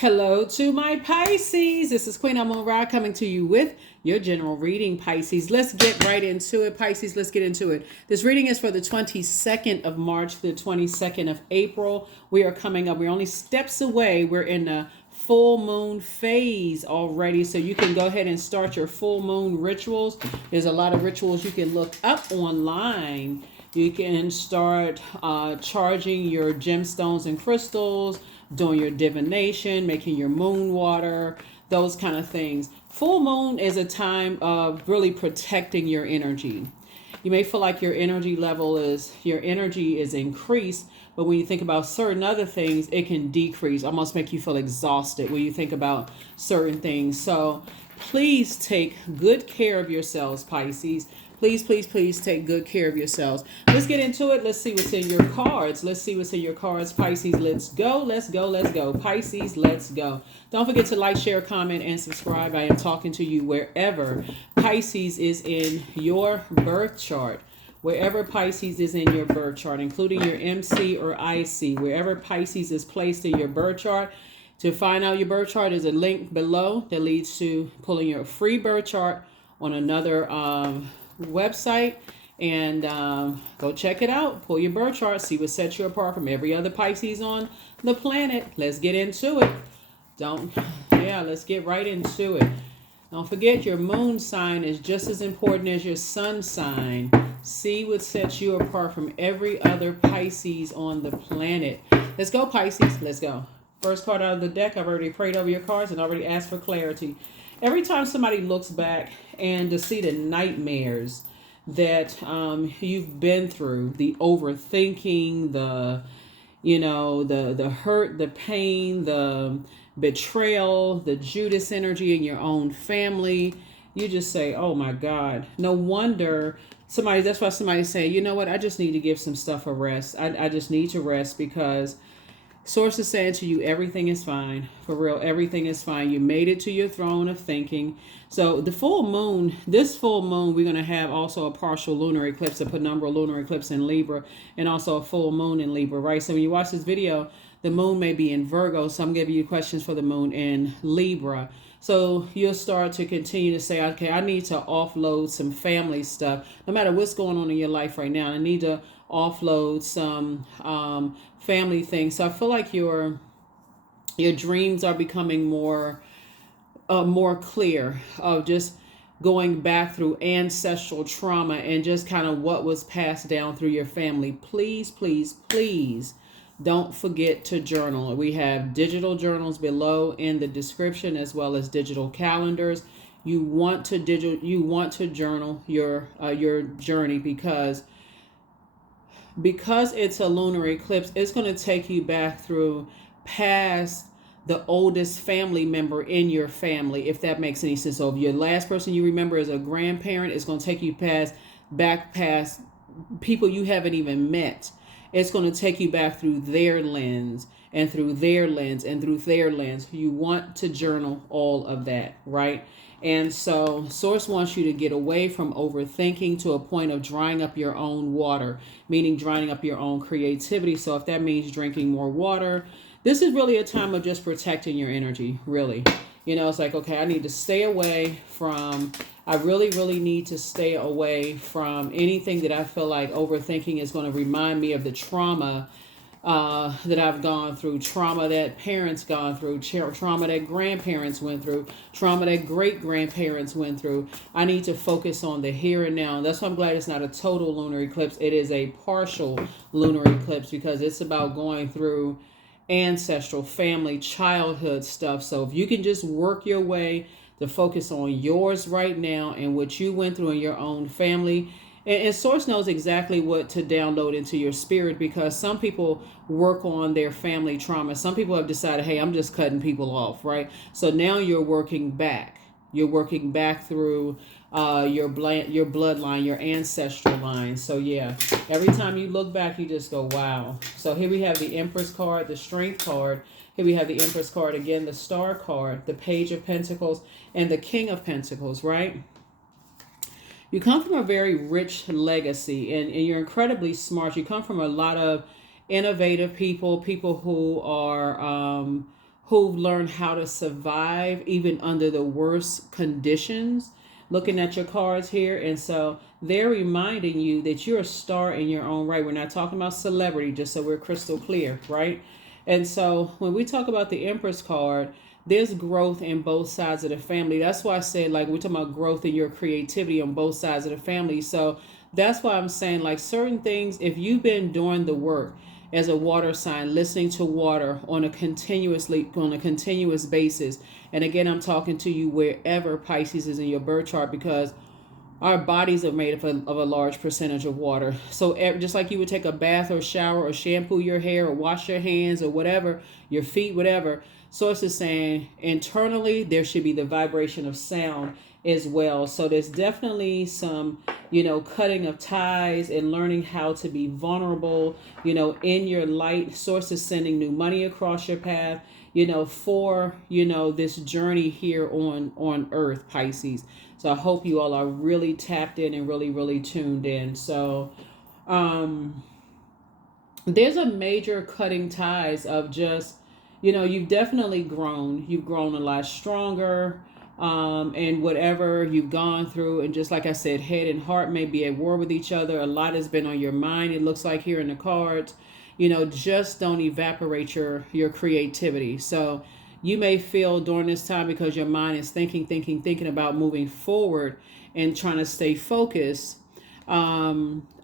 Hello to my Pisces. This is Queen Amun Ra coming to you with your general reading, Pisces. Let's get right into it, Pisces. Let's get into it. This reading is for the 22nd of March, the 22nd of April. We are coming up. We're only steps away. We're in the full moon phase already. So you can go ahead and start your full moon rituals. There's a lot of rituals you can look up online. You can start charging your gemstones and crystals, doing your divination, making your moon water, those kind of things. Full moon is a time of really protecting your energy. You may feel like your energy is increased, but when you think about certain other things, it can decrease, almost make you feel exhausted when you think about certain things. So please take good care of yourselves, Pisces. Please, please, please take good care of yourselves. Let's get into it. Let's see what's in your cards. Let's see what's in your cards, Pisces. Let's go. Let's go. Let's go. Pisces, let's go. Don't forget to like, share, comment, and subscribe. I am talking to you wherever Pisces is in your birth chart. Wherever Pisces is in your birth chart, including your MC or IC, wherever Pisces is placed in your birth chart. To find out your birth chart, there's a link below that leads to pulling your free birth chart on another website, and go check it out. Pull your birth chart, see what sets you apart from every other Pisces on the planet. Let's get into it. Let's get right into it. Don't forget, your moon sign is just as important as your sun sign. See what sets you apart from every other Pisces on the planet. Let's go, Pisces. Let's go. First card out of the deck. I've already prayed over your cards and already asked for clarity. Every time somebody looks back and to see the nightmares that you've been through, the overthinking, the hurt, the pain, the betrayal, the Judas energy in your own family, you just say, oh my God, no wonder that's why somebody's saying, you know what, I just need to give some stuff a rest. I just need to rest because Source is saying to you, everything is fine. For real, everything is fine. You made it to your throne of thinking. So this full moon, we're going to have also a partial lunar eclipse, a penumbral lunar eclipse in Libra, and also a full moon in Libra, right? So when you watch this video, the moon may be in Virgo, so I'm giving you questions for the moon in Libra. So you'll start to continue to say, okay, I need to offload some family stuff. No matter what's going on in your life right now, I need to offload some family things. So I feel like your dreams are becoming more clear of just going back through ancestral trauma and just kind of what was passed down through your family. Please, please, please don't forget to journal. We have digital journals below in the description, as well as digital calendars. You want to journal your journey because it's a lunar eclipse. It's going to take you back through past the oldest family member in your family, if that makes any sense. So if your last person you remember as a grandparent, it's going to take you back past people you haven't even met. It's going to take you back through their lens and through their lens and through their lens. You want to journal all of that, right? And so Source wants you to get away from overthinking to a point of drying up your own water, meaning drying up your own creativity. So if that means drinking more water, this is really a time of just protecting your energy, really. It's like, okay, I need to stay away from, I really, really need to stay away from anything that I feel like overthinking is going to remind me of the trauma that I've gone through, trauma that parents gone through, trauma that grandparents went through, trauma that great-grandparents went through. I need to focus on the here and now. That's why I'm glad it's not a total lunar eclipse. It is a partial lunar eclipse because it's about going through ancestral, family, childhood stuff. So if you can just work your way to focus on yours right now and what you went through in your own family. And Source knows exactly what to download into your spirit because some people work on their family trauma. Some people have decided, hey, I'm just cutting people off, right? So now you're working back. You're working back through your bloodline, your ancestral line. So yeah, every time you look back, you just go, wow. So here we have the Empress card, the Strength card. Here we have the Empress card again, the Star card, the Page of Pentacles, and the King of Pentacles, right? You come from a very rich legacy, and you're incredibly smart. You come from a lot of innovative people who are who've learned how to survive even under the worst conditions. Looking at your cards here, and so they're reminding you that you're a star in your own right. We're not talking about celebrity, just so we're crystal clear, right? And so when we talk about the Empress card, there's growth in both sides of the family. That's why I said, like, we're talking about growth in your creativity on both sides of the family. So that's why I'm saying, like, certain things, if you've been doing the work as a water sign, listening to water on a continuous basis. And again, I'm talking to you wherever Pisces is in your birth chart, because our bodies are made up of a large percentage of water. So just like you would take a bath or shower or shampoo your hair or wash your hands or whatever, your feet, whatever, Source is saying internally there should be the vibration of sound as well. So there's definitely some, cutting of ties and learning how to be vulnerable, in your light. Source is sending new money across your path, for, this journey here on Earth, Pisces. So I hope you all are really tapped in and really, really tuned in. So there's a major cutting ties of just, you've definitely grown. You've grown a lot stronger. And whatever you've gone through, and just like I said, head and heart may be at war with each other. A lot has been on your mind, it looks like here in the cards. Just don't evaporate your creativity. So you may feel during this time, because your mind is thinking about moving forward and trying to stay focused.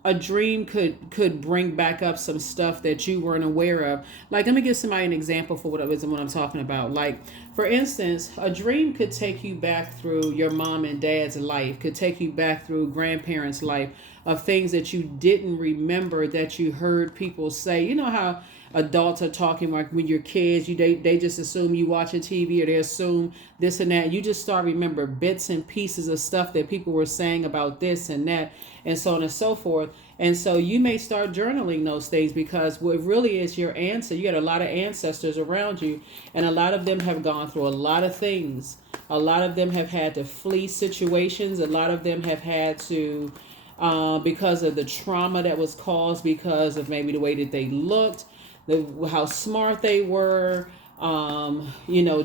A dream could bring back up some stuff that you weren't aware of. Like, let me give somebody an example for what I'm talking about. Like, for instance, a dream could take you back through your mom and dad's life, could take you back through grandparents' life, of things that you didn't remember that you heard people say. You know how adults are talking, like when you're kids, they just assume you watching TV, or they assume this and that. You just start remember bits and pieces of stuff that people were saying about this and that, and so on and so forth. And so you may start journaling those things, because what really is your answer. You got a lot of ancestors around you, and a lot of them have gone through a lot of things. A lot of them have had to flee situations. A lot of them have had to, because of the trauma that was caused, because of maybe the way that they looked, how smart they were,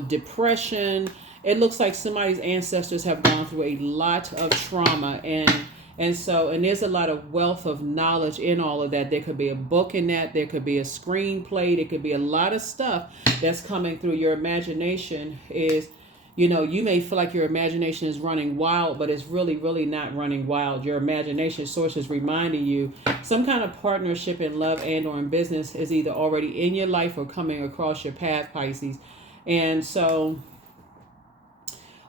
depression. It looks like somebody's ancestors have gone through a lot of trauma, and there's a lot of wealth of knowledge in all of that. There could be a book in that, there could be a screenplay, there could be a lot of stuff that's coming through. Your imagination is, you may feel like your imagination is running wild, but it's really, really not running wild. Your imagination source is reminding you some kind of partnership in love and or in business is either already in your life or coming across your path, Pisces. And so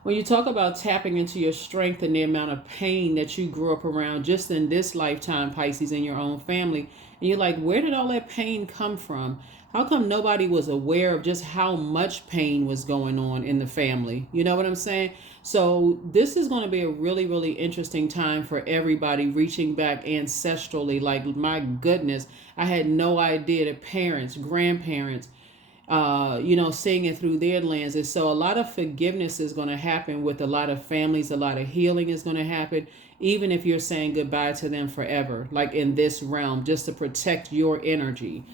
when you talk about tapping into your strength and the amount of pain that you grew up around just in this lifetime, Pisces, in your own family, and you're like, where did all that pain come from? How come nobody was aware of just how much pain was going on in the family? You know what I'm saying? So this is going to be a really, really interesting time for everybody reaching back ancestrally. Like, my goodness, I had no idea that parents, grandparents, seeing it through their lenses. So a lot of forgiveness is going to happen with a lot of families. A lot of healing is going to happen, even if you're saying goodbye to them forever, like in this realm, just to protect your energy.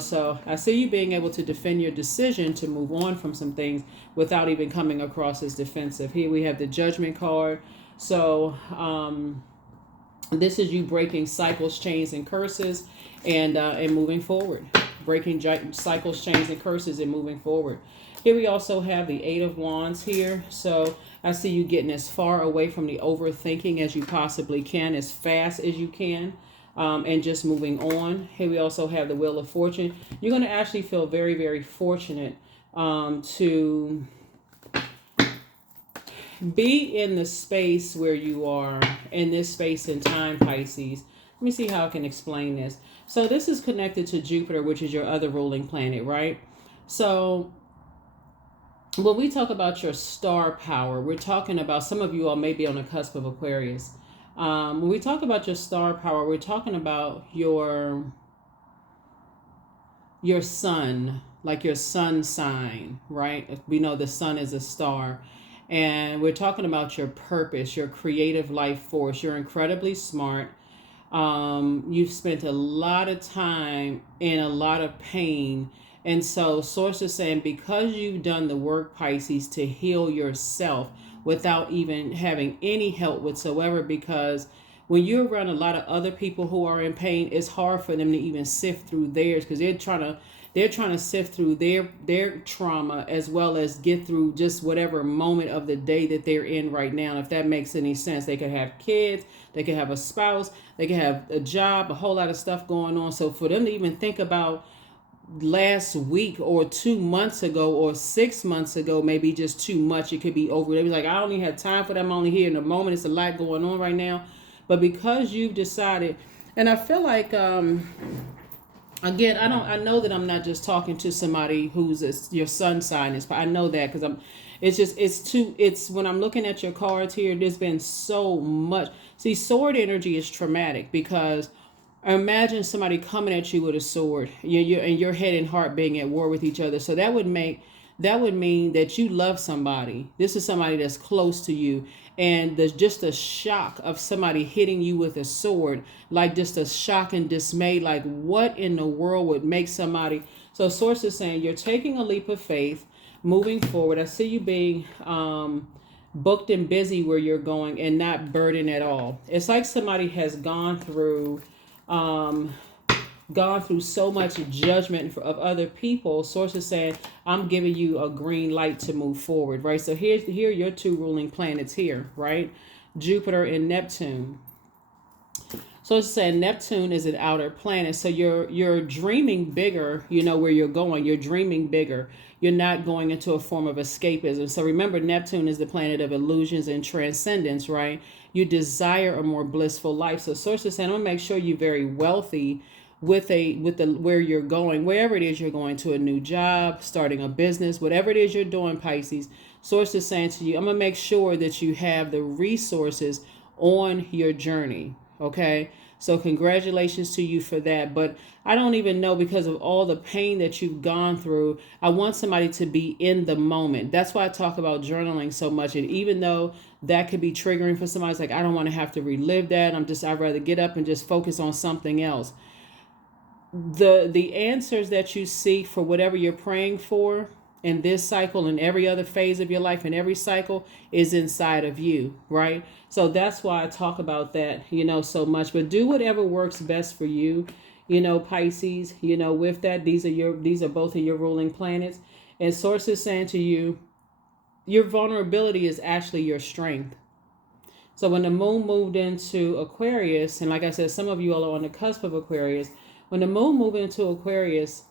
So I see you being able to defend your decision to move on from some things without even coming across as defensive. Here we have the Judgment card. So this is you breaking cycles, chains, and curses, and moving forward. Breaking cycles, chains, and curses, and moving forward. Here we also have the Eight of Wands here. So I see you getting as far away from the overthinking as you possibly can, as fast as you can. And just moving on. Here we also have the Wheel of Fortune. You're going to actually feel very, very fortunate to be in the space where you are, in this space and time, Pisces. Let me see how I can explain this. So this is connected to Jupiter, which is your other ruling planet, right? So when we talk about your star power, we're talking about, some of you all may be on the cusp of Aquarius. When we talk about your star power, we're talking about your sun, like your sun sign, right? We know the sun is a star. And we're talking about your purpose, your creative life force. You're incredibly smart. You've spent a lot of time in a lot of pain And so Source is saying, because you've done the work, Pisces, to heal yourself without even having any help whatsoever, because when you're around a lot of other people who are in pain, it's hard for them to even sift through theirs, because they're trying to sift through their trauma, as well as get through just whatever moment of the day that they're in right now. If that makes any sense, they could have kids, they could have a spouse, they could have a job, a whole lot of stuff going on. So for them to even think about last week or 2 months ago or 6 months ago, maybe just too much. It could be over. They be like, I don't even have time for that. I'm only here in the moment. It's a lot going on right now. But because you've decided, and I feel like, again, I know that I'm not just talking to somebody who's your sun sign is, but I know that because it's when I'm looking at your cards here, there's been so much. See, sword energy is traumatic, because imagine somebody coming at you with a sword, and your head and heart being at war with each other. So that would mean that you love somebody. This is somebody that's close to you, and there's just a shock of somebody hitting you with a sword, like just a shock and dismay, like what in the world would make somebody. So Source is saying you're taking a leap of faith, moving forward. I see you being booked and busy where you're going, and not burdened at all. It's like somebody has gone through so much judgment of other people. Source is saying, I'm giving you a green light to move forward, right? So here are your two ruling planets here, right? Jupiter and Neptune. So it's saying Neptune is an outer planet. So you're dreaming bigger, where you're going. You're dreaming bigger. You're not going into a form of escapism. So remember, Neptune is the planet of illusions and transcendence, right? You desire a more blissful life. So Source is saying, I'm gonna make sure you're very wealthy with where you're going, wherever it is you're going, to a new job, starting a business, whatever it is you're doing, Pisces. Source is saying to you, I'm gonna make sure that you have the resources on your journey. Okay, so congratulations to you for that. But I don't even know, because of all the pain that you've gone through, I want somebody to be in the moment. That's why I talk about journaling so much. And even though that could be triggering for somebody, it's like, I don't want to have to relive that. I'd rather get up and just focus on something else. The answers that you seek for whatever you're praying for in this cycle and every other phase of your life, and every cycle, is inside of you, right? So that's why I talk about that, so much. But do whatever works best for you, Pisces. With that, these are both of your ruling planets. And Source is saying to you, your vulnerability is actually your strength. So when the moon moved into Aquarius, and like I said, some of you all are on the cusp of Aquarius. When the moon moved into Aquarius,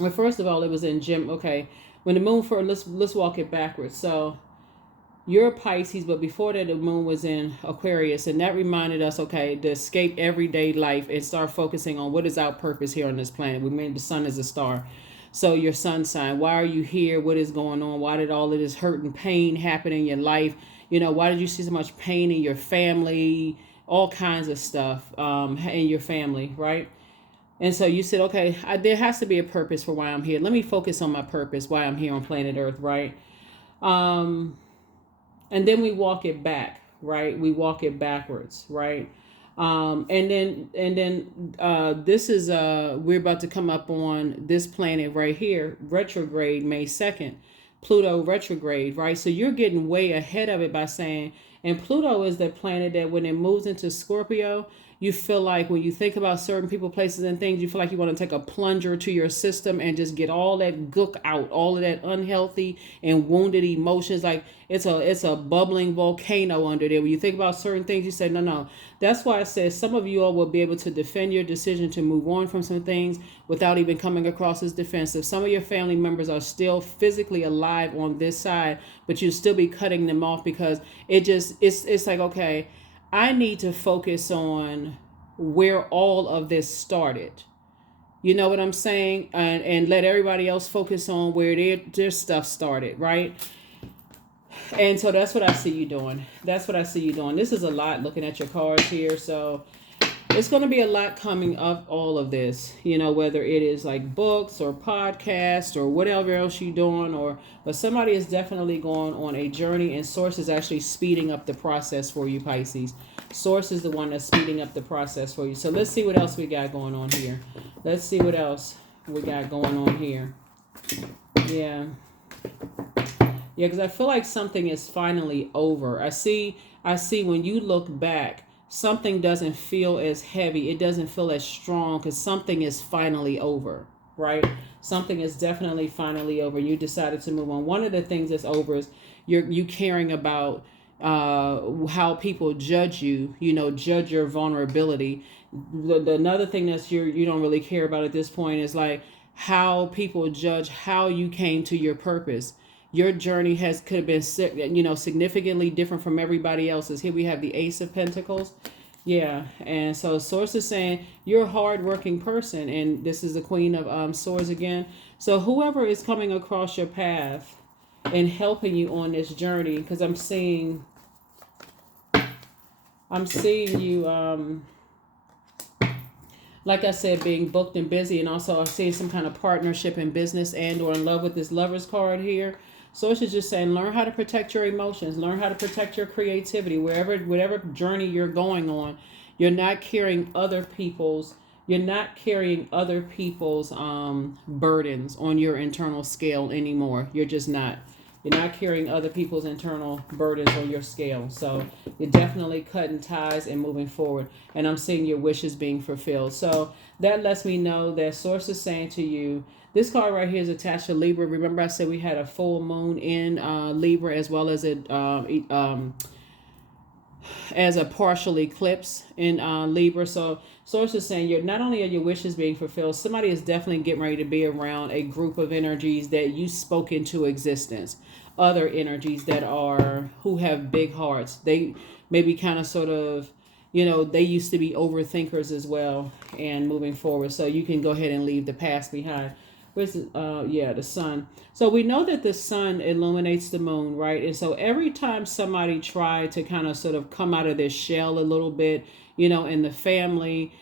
well, first of all, it was in Gem. Okay, when the moon let's walk it backwards. So you're a Pisces, but before that, the moon was in Aquarius, and that reminded us, okay, to escape everyday life and start focusing on what is our purpose here on this planet. We made the sun as a star. So your sun sign, why are you here? What is going on? Why did all of this hurt and pain happen in your life? Why did you see so much pain in your family? All kinds of stuff in your family, right? And so you said, okay, there has to be a purpose for why I'm here. Let me focus on my purpose, why I'm here on planet Earth, right? And then we walk it back, right? We walk it backwards, right? And then this is we're about to come up on this planet right here, retrograde, May 2nd, Pluto retrograde, right? So you're getting way ahead of it by saying, and Pluto is the planet that when it moves into Scorpio, you feel like when you think about certain people, places, and things, you feel like you want to take a plunger to your system and just get all that gook out, all of that unhealthy and wounded emotions. Like it's a bubbling volcano under there. When you think about certain things, you say, no. That's why I said some of you all will be able to defend your decision to move on from some things without even coming across as defensive. Some of your family members are still physically alive on this side, but you'll still be cutting them off because it's like, okay, I need to focus on where all of this started. You know what I'm saying? And let everybody else focus on where their stuff started, right? And so that's what I see you doing. That's what I see you doing. This is a lot looking at your cards here. So it's going to be a lot coming up, all of this, whether it is like books or podcasts or whatever else you're doing, but somebody is definitely going on a journey, and Source is actually speeding up the process for you, Pisces. Source is the one that's speeding up the process for you. So let's see what else we got going on here. Let's see what else we got going on here. Yeah. Yeah, because I feel like something is finally over. I see when you look back, something doesn't feel as heavy. It doesn't feel as strong because something is finally over, right? Something is definitely finally over. You decided to move on. One of the things that's over is you caring about how people judge you, judge your vulnerability. Another thing that's you don't really care about at this point is like how people judge how you came to your purpose. Your journey could have been significantly different from everybody else's. Here we have the Ace of Pentacles. Yeah, and so Source is saying you're a hardworking person, and this is the Queen of Swords again. So whoever is coming across your path and helping you on this journey, because I'm seeing you, like I said, being booked and busy, and also I'm seeing some kind of partnership in business and or in love with this Lovers card here. So it's just saying, learn how to protect your emotions, learn how to protect your creativity, whatever journey you're going on. You're not carrying other people's burdens on your internal scale anymore. You're just not. You're not carrying other people's internal burdens on your scale. So you're definitely cutting ties and moving forward. And I'm seeing your wishes being fulfilled. So that lets me know that Source is saying to you, this card right here is attached to Libra. Remember I said we had a full moon in Libra as well as a partial eclipse in Libra. So Source is saying you're not only are your wishes being fulfilled, somebody is definitely getting ready to be around a group of energies that you spoke into existence. Other energies who have big hearts. They maybe kind of sort of, they used to be overthinkers as well and moving forward. So you can go ahead and leave the past behind. Where's the sun. So we know that the sun illuminates the moon, right? And so every time somebody tried to kind of sort of come out of their shell a little bit, in the family,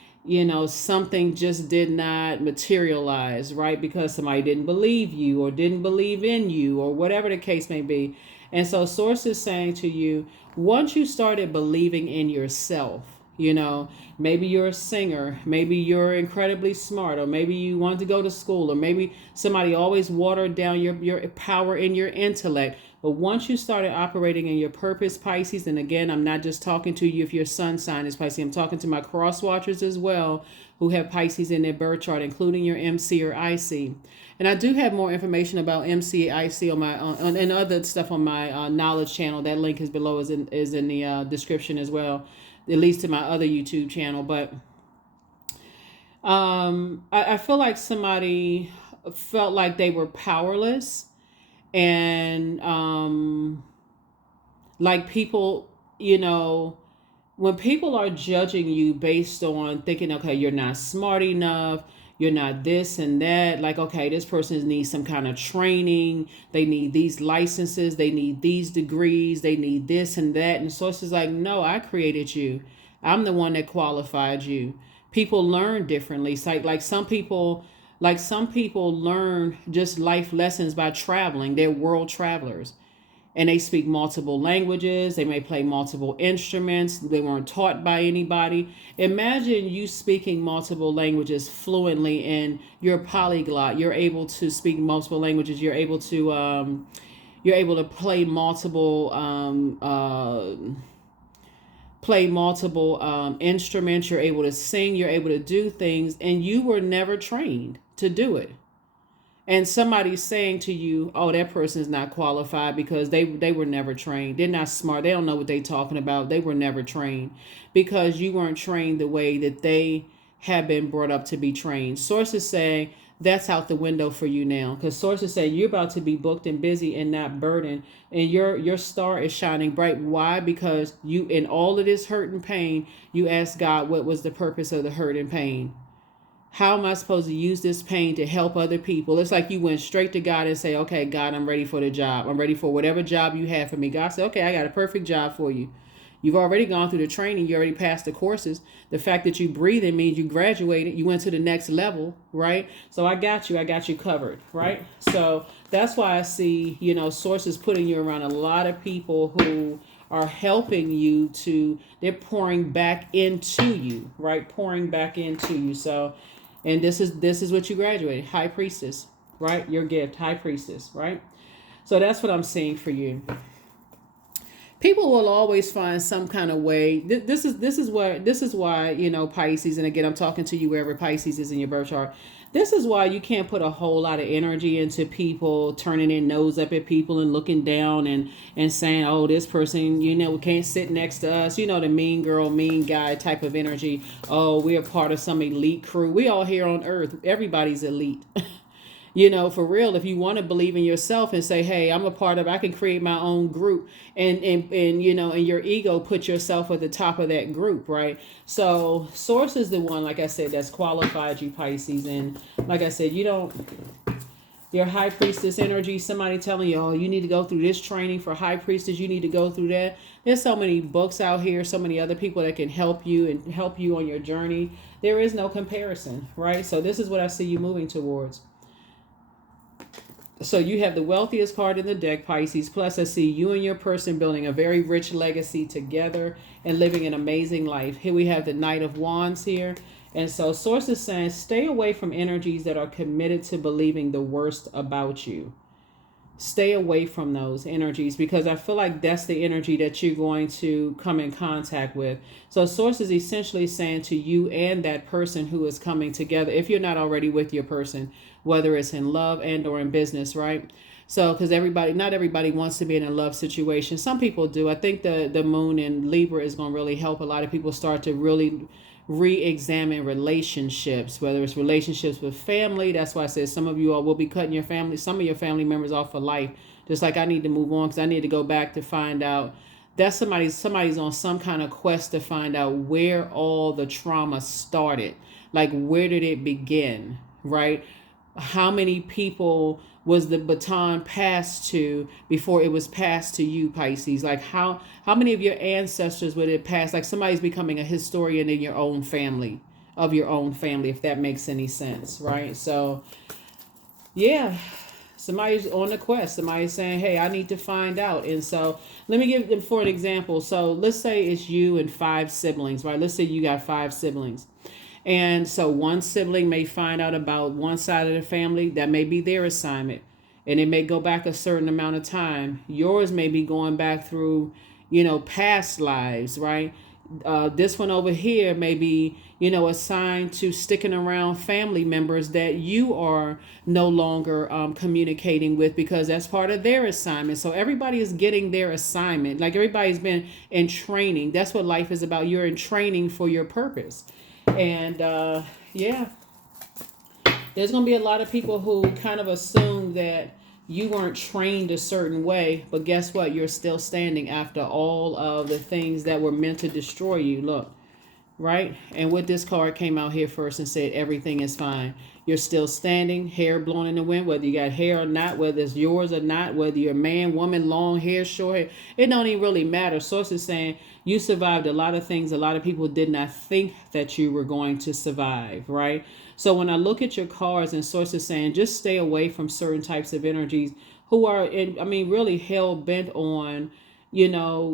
something just did not materialize, right? Because somebody didn't believe you or didn't believe in you or whatever the case may be. And so Source is saying to you, once you started believing in yourself, maybe you're a singer, maybe you're incredibly smart, or maybe you want to go to school, or maybe somebody always watered down your power in your intellect. But once you started operating in your purpose, Pisces, and again, I'm not just talking to you if your sun sign is Pisces, I'm talking to my cross watchers as well who have Pisces in their birth chart, including your MC or IC. And I do have more information about MC, IC on my and other stuff on my knowledge channel. That link is below, is in the description as well. It leads to my other YouTube channel. But I feel like somebody felt like they were powerless, and like people, when people are judging you based on thinking, okay, you're not smart enough, you're not this and that, like, okay, this person needs some kind of training, they need these licenses, they need these degrees, they need this and that. And Source is like, no, I created you. I'm the one that qualified you. People learn differently. It's like some people learn just life lessons by traveling. They're world travelers. And they speak multiple languages. They may play multiple instruments. They weren't taught by anybody. Imagine you speaking multiple languages fluently, and you're a polyglot. You're able to speak multiple languages. You're able to play multiple instruments. You're able to sing. You're able to do things, and you were never trained to do it. And somebody's saying to you, oh, that person is not qualified because they were never trained. They're not smart. They don't know what they're talking about. They were never trained because you weren't trained the way that they have been brought up to be trained. Source is saying that's out the window for you now, because Source is saying you're about to be booked and busy and not burdened. And your star is shining bright. Why? Because you, in all of this hurt and pain, you asked God what was the purpose of the hurt and pain. How am I supposed to use this pain to help other people? It's like you went straight to God and say, okay, God, I'm ready for the job. I'm ready for whatever job you have for me. God said, okay, I got a perfect job for you. You've already gone through the training. You already passed the courses. The fact that you breathing means you graduated. You went to the next level, right? So I got you covered, right? So that's why I see, sources putting you around a lot of people who are helping you they're pouring back into you, right? Pouring back into you. So And this is what you graduated. High priestess, right? Your gift, high priestess, right? So that's what I'm seeing for you. People will always find some kind of way. This is why Pisces, and again I'm talking to you wherever Pisces is in your birth chart. This is why you can't put a whole lot of energy into people turning their nose up at people and looking down and saying, oh, this person can't sit next to us, the mean girl mean guy type of energy. Oh, we're part of some elite crew. We all here on earth, everybody's elite. For real, if you want to believe in yourself and say, hey, I can create my own group, and and your ego, put yourself at the top of that group, right? So source is the one, like I said, that's qualified you, Pisces. And like I said, your high priestess energy, somebody telling you, oh, you need to go through this training for high priestess, you need to go through that. There's so many books out here, so many other people that can help you and help you on your journey. There is no comparison, right? So this is what I see you moving towards. So you have the wealthiest card in the deck, Pisces. Plus, I see you and your person building a very rich legacy together and living an amazing life. Here we have the Knight of Wands here. And so source is saying, stay away from energies that are committed to believing the worst about you. Stay away from those energies, because I feel like that's the energy that you're going to come in contact with. So source is essentially saying to you and that person who is coming together, if you're not already with your person, whether it's in love and or in business, right? So because not everybody wants to be in a love situation. Some people do. I think the moon in Libra is going to really help a lot of people start to really re-examine relationships, whether it's relationships with family. That's why I said some of you all will be cutting some of your family members off for life. Just like I need to move on because I need to go back to find out that somebody's on some kind of quest to find out where all the trauma started. Like, where did it begin, right? How many people was the baton passed to before it was passed to you, Pisces? Like how many of your ancestors would it pass? Like somebody's becoming a historian in your own family, if that makes any sense, right? So yeah, somebody's on the quest. Somebody's saying, hey, I need to find out. And so let me give them for an example. So let's say it's you and 5 siblings, right? Let's say you got 5 siblings. And so one sibling may find out about one side of the family. That may be their assignment. And it may go back a certain amount of time. Yours may be going back through, past lives, right? This one over here may be, assigned to sticking around family members that you are no longer communicating with, because that's part of their assignment. So everybody is getting their assignment. Like everybody's been in training. That's what life is about. You're in training for your purpose. And yeah, there's going to be a lot of people who kind of assume that you weren't trained a certain way, but guess what? You're still standing after all of the things that were meant to destroy you. Look, right? And with this card came out here first and said everything is fine. You're still standing, hair blown in the wind, whether you got hair or not, whether it's yours or not, whether you're a man, woman, long hair, short hair, it don't even really matter. Source is saying you survived a lot of things a lot of people did not think that you were going to survive, right? So when I look at your cards, and Source is saying just stay away from certain types of energies who are, really hell-bent on,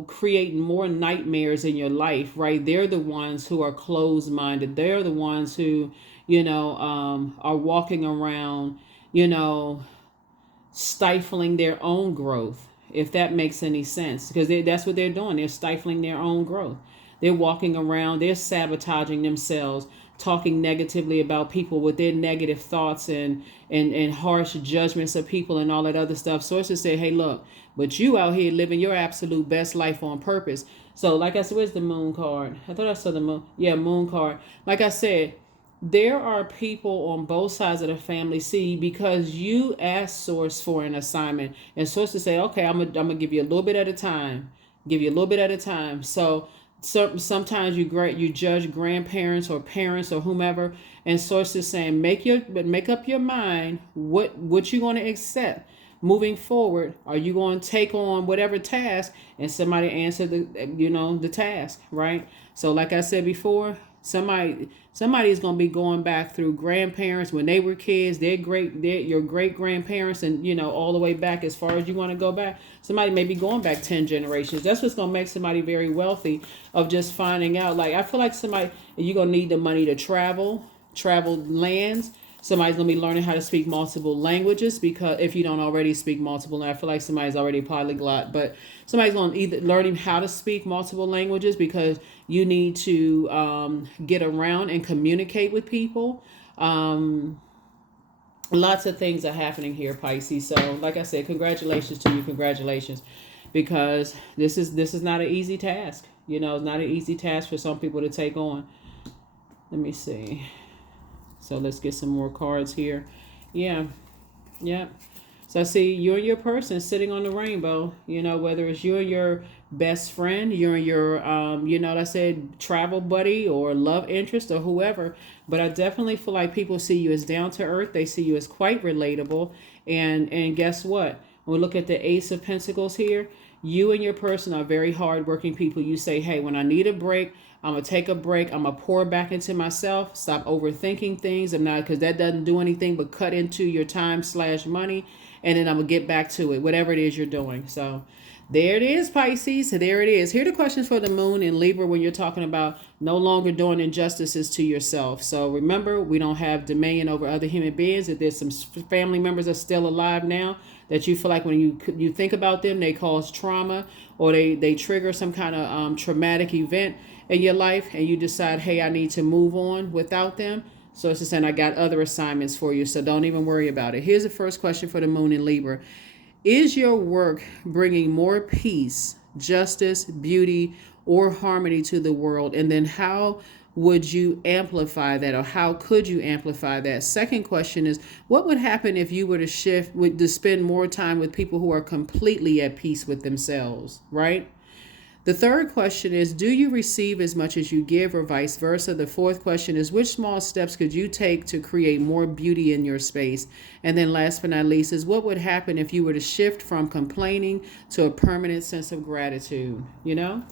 creating more nightmares in your life, right? They're the ones who are closed-minded. They're the ones who, are walking around, stifling their own growth, if that makes any sense, because that's what they're doing. They're stifling their own growth. They're walking around, they're sabotaging themselves, talking negatively about people with their negative thoughts and harsh judgments of people and all that other stuff. Sources say, hey, look, but you out here living your absolute best life on purpose. So like I said, where's the moon card? I thought I saw the moon. Yeah, moon card. Like I said, there are people on both sides of the family. See, because you asked Source for an assignment, and Source to say, okay, I'm gonna give you a little bit at a time. So sometimes you judge grandparents or parents or whomever, and Source is saying make up your mind what you're going to accept moving forward. Are you going to take on whatever task, and somebody answer the task, right? So like I said before, somebody is going to be going back through grandparents when they were kids, your great grandparents, and all the way back as far as you want to go back. Somebody may be going back 10 generations. That's what's going to make somebody very wealthy, of just finding out. Like I feel like you're going to need the money to travel. traveled lands. Somebody's going to be learning how to speak multiple languages, because if you don't already speak multiple, I feel like somebody's already a polyglot, but somebody's going to either learning how to speak multiple languages because you need to get around and communicate with people. Lots of things are happening here, Pisces. So like I said, congratulations to you. Congratulations, because this is not an easy task. You know, it's not an easy task for some people to take on. Let me see. So let's get some more cards here. Yeah. So I see you and your person sitting on the rainbow, you know, whether it's you and your best friend, you and your, like I said, travel buddy or love interest or whoever. But I definitely feel like people see you as down to earth. They see you as quite relatable. And guess what? When we look at the Ace of Pentacles here, you and your person are very hardworking people. You say, hey, when I need a break, I'm going to take a break. I'm going to pour back into myself. Stop overthinking things. I'm not, because that doesn't do anything but cut into your time/money. And then I'm going to get back to it, whatever it is you're doing. So there it is, Pisces. There it is. Here are the questions for the moon in Libra when you're talking about no longer doing injustices to yourself. So remember, we don't have dominion over other human beings. If there's some family members that are still alive now that you feel like when you think about them, they cause trauma or they trigger some kind of traumatic event in your life, and you decide, hey, I need to move on without them. So it's just saying I got other assignments for you, so don't even worry about it. Here's the first question for the moon in Libra. Is your work bringing more peace, justice, beauty, or harmony to the world? And then how would you amplify that, or how could you amplify that? Second question is, what would happen if you were to to spend more time with people who are completely at peace with themselves, right? The third question is, do you receive as much as you give, or vice versa? The fourth question is, which small steps could you take to create more beauty in your space? And then last but not least is, what would happen if you were to shift from complaining to a permanent sense of gratitude, you know?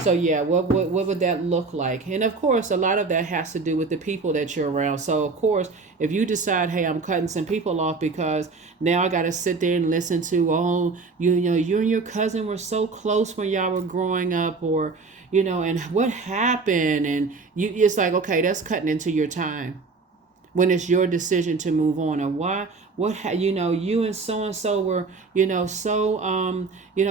So yeah, what would that look like? And of course, a lot of that has to do with the people that you're around. So of course, if you decide, hey, I'm cutting some people off because now I got to sit there and listen to, oh, you know, you and your cousin were so close when y'all were growing up, or, you know, and what happened? And it's like, okay, that's cutting into your time when it's your decision to move on. Or why, you and so were,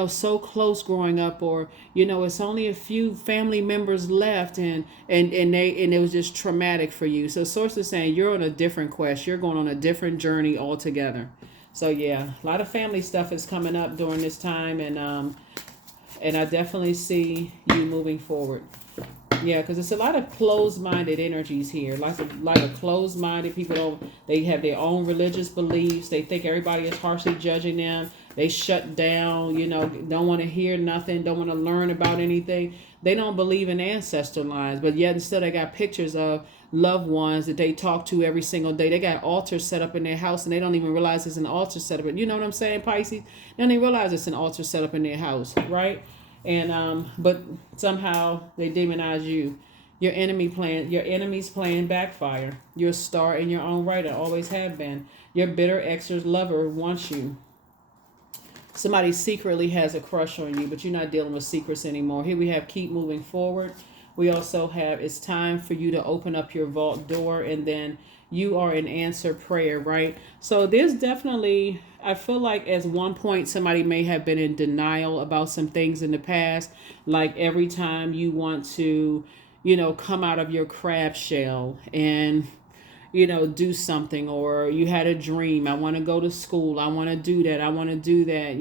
so close growing up, or, it's only a few family members left, and it was just traumatic for you. So source is saying you're on a different quest. You're going on a different journey altogether. So yeah, a lot of family stuff is coming up during this time, and I definitely see you moving forward. Yeah, because it's a lot of closed-minded energies here. Like a closed-minded people. They have their own religious beliefs. They think everybody is harshly judging them. They shut down, don't want to hear nothing, don't want to learn about anything. They don't believe in ancestral lines, but yet still they got pictures of loved ones that they talk to every single day. They got altars set up in their house, and they don't even realize it's an altar set up. You know what I'm saying, Pisces? They don't even realize it's an altar set up in their house, right? And but somehow they demonize you. Your enemy's plan backfire. You're a star in your own right, and always have been. Your bitter ex's lover wants you. Somebody secretly has a crush on you, but you're not dealing with secrets anymore. Here we have keep moving forward. We also have it's time for you to open up your vault door, and then you are an answered prayer, right? So there's definitely, I feel like at one point somebody may have been in denial about some things in the past. Like every time you want to, come out of your crab shell and, do something, or you had a dream. I want to go to school. I want to do that. I want to do that.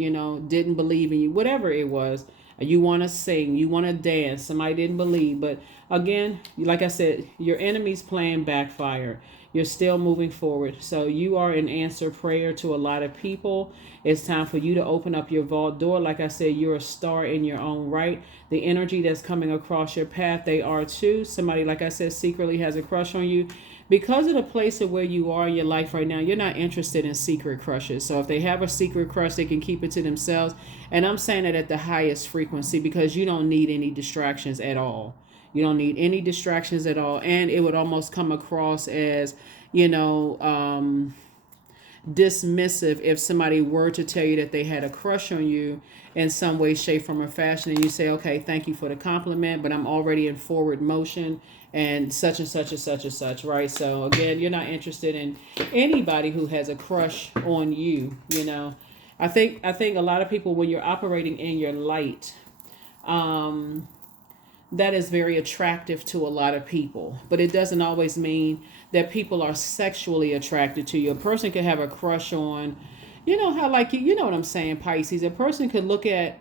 Didn't believe in you, whatever it was. You want to sing, you want to dance. Somebody didn't believe. But again, like I said, your enemy's plan backfire. You're still moving forward. So you are an answered prayer to a lot of people. It's time for you to open up your vault door. Like I said, you're a star in your own right. The energy that's coming across your path, they are too. Somebody, like I said, secretly has a crush on you. Because of the place of where you are in your life right now, you're not interested in secret crushes. So if they have a secret crush, they can keep it to themselves. And I'm saying it at the highest frequency because you don't need any distractions at all. You don't need any distractions at all. And it would almost come across as, dismissive if somebody were to tell you that they had a crush on you in some way, shape, form, or fashion, and you say, okay, thank you for the compliment, but I'm already in forward motion and such and such and such and such, right? So again, you're not interested in anybody who has a crush on you, you know. I think a lot of people, when you're operating in your light, that is very attractive to a lot of people, but it doesn't always mean that people are sexually attracted to you. A person could have a crush on, you know how, like, you know what I'm saying, Pisces. A person could look at,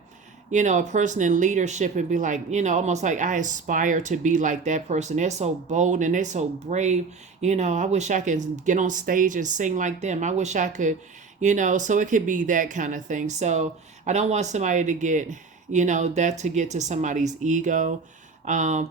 you know, a person in leadership and be like, you know, almost like, I aspire to be like that person. They're so bold and they're so brave. You know, I wish I could get on stage and sing like them. I wish I could, you know, so it could be that kind of thing. So I don't want somebody to get, you know, that to get to somebody's ego.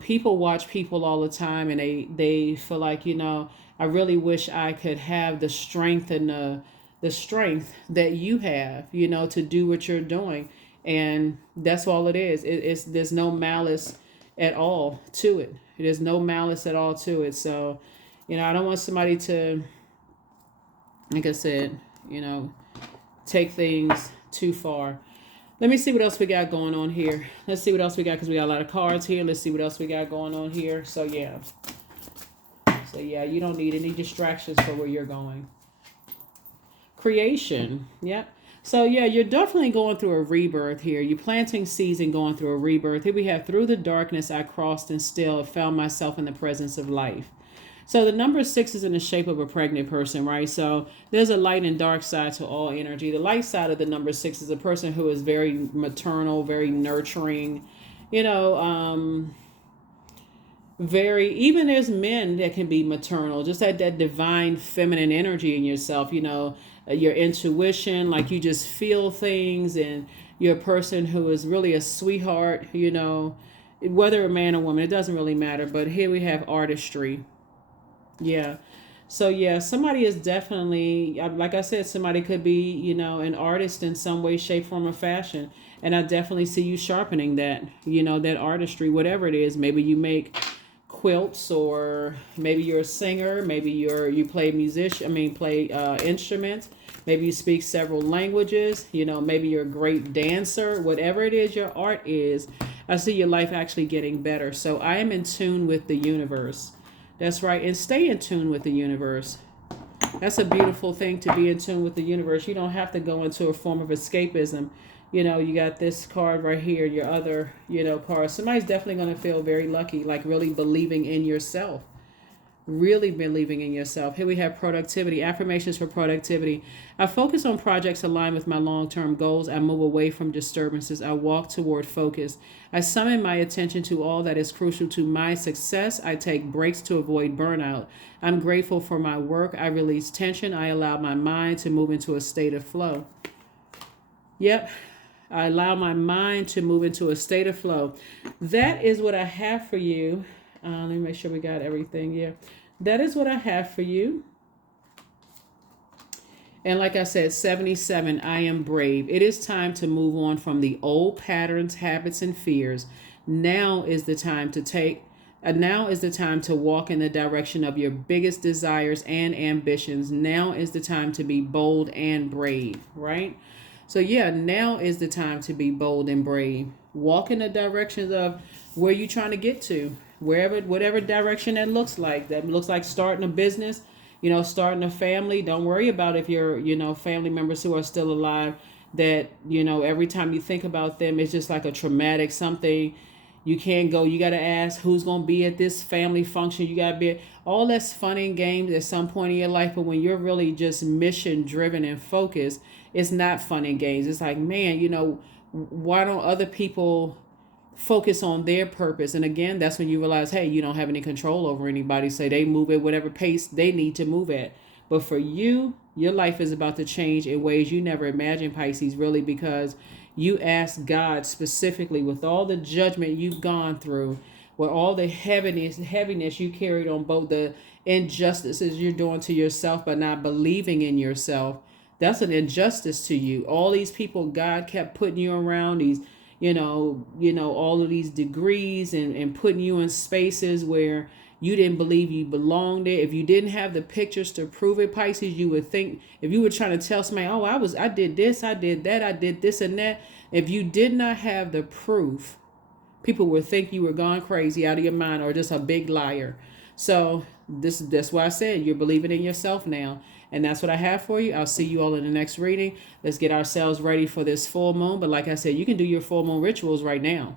People watch people all the time, and they feel like, you know, I really wish I could have the strength and the strength that you have, you know, to do what you're doing. And that's all it is. It's there's no malice at all to it. There's no malice at all to it. So, you know, I don't want somebody to, like I said, you know, take things too far. Let me see what else we got going on here. Let's see what else we got, because we got a lot of cards here. Let's see what else we got going on here. So yeah. So yeah, you don't need any distractions for where you're going. Creation. Yep. So yeah, you're definitely going through a rebirth here. You're planting seeds and going through a rebirth. Here we have, through the darkness I crossed and still found myself in the presence of life. So the number 6 is in the shape of a pregnant person, right? So there's a light and dark side to all energy. The light side of the number 6 is a person who is very maternal, very nurturing, you know, very, even there's men that can be maternal, just that divine feminine energy in yourself, you know, your intuition, like you just feel things, and you're a person who is really a sweetheart, you know, whether a man or woman, it doesn't really matter. But here we have artistry. Yeah. So yeah, somebody is definitely, like I said, somebody could be, you know, an artist in some way, shape, form, or fashion. And I definitely see you sharpening that, you know, that artistry, whatever it is. Maybe you make quilts, or maybe you're a singer, maybe you play play instruments, maybe you speak several languages, you know, maybe you're a great dancer, whatever it is your art is. I see your life actually getting better. So I am in tune with the universe. That's right. And stay in tune with the universe. That's a beautiful thing, to be in tune with the universe. You don't have to go into a form of escapism. You know, you got this card right here, your other, you know, card. Somebody's definitely going to feel very lucky, like really believing in yourself. Really believing in yourself. Here we have productivity, affirmations for productivity. I focus on projects aligned with my long-term goals. I move away from disturbances. I walk toward focus. I summon my attention to all that is crucial to my success. I take breaks to avoid burnout. I'm grateful for my work. I release tension. I allow my mind to move into a state of flow. Yep. I allow my mind to move into a state of flow. That is what I have for you. Let me make sure we got everything. Yeah. That is what I have for you. And like I said, 77, I am brave. It is time to move on from the old patterns, habits, and fears. Now is the time to walk in the direction of your biggest desires and ambitions. Now is the time to be bold and brave, right? So yeah, now is the time to be bold and brave. Walk in the directions of where you're trying to get to. Whatever direction that looks like. That looks like starting a business, you know, starting a family. Don't worry about if you're, you know, family members who are still alive, that, you know, every time you think about them, it's just like a traumatic something. You can't go. You got to ask who's going to be at this family function. You got to be, all that's fun and games at some point in your life. But when you're really just mission driven and focused, it's not fun and games. It's like, man, you know, why don't other people focus on their purpose? And again, that's when you realize, hey, you don't have any control over anybody. So they move at whatever pace they need to move at. But for you, your life is about to change in ways you never imagined, Pisces, really, because you asked God specifically, with all the judgment you've gone through, with all the heaviness you carried on, both the injustices you're doing to yourself by not believing in yourself. That's an injustice to you. All these people God kept putting you around, these, you know, all of these degrees, and putting you in spaces where You didn't believe you belonged there. If you didn't have the pictures to prove it, Pisces, you would think, if you were trying to tell somebody, oh, I did this, I did that, I did this and that. If you did not have the proof, people would think you were gone crazy, out of your mind, or just a big liar. So that's why I said you're believing in yourself now. And that's what I have for you. I'll see you all in the next reading. Let's get ourselves ready for this full moon. But like I said, you can do your full moon rituals right now.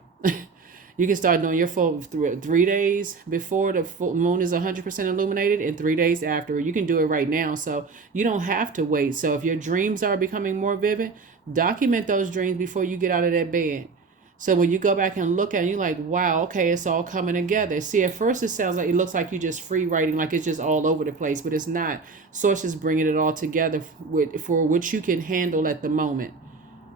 You can start doing your full 3 days before the full moon is 100% illuminated and 3 days after. You can do it right now. So you don't have to wait. So if your dreams are becoming more vivid, document those dreams before you get out of that bed. So when you go back and look at it, you're like, wow, okay, it's all coming together. See, at first it looks like you're just free writing, like it's just all over the place, but it's not. Source is bringing it all together for what you can handle at the moment.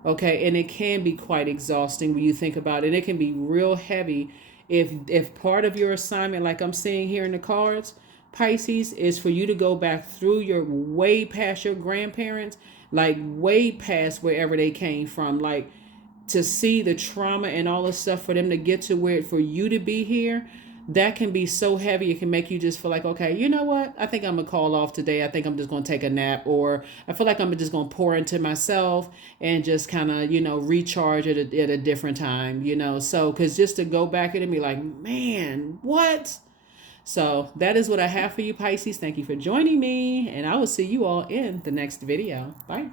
Okay, and it can be quite exhausting when you think about it. It can be real heavy if part of your assignment, like I'm seeing here in the cards, Pisces, is for you to go back through your way past your grandparents, like way past wherever they came from, like to see the trauma and all the stuff for them to get to where for you to be here. That can be so heavy. It can make you just feel like, okay, you know what? I think I'm going to call off today. I think I'm just going to take a nap, or I feel like I'm just going to pour into myself and just kind of, recharge at a different time, So, because just to go back at it and be like, man, what? So that is what I have for you, Pisces. Thank you for joining me, and I will see you all in the next video. Bye.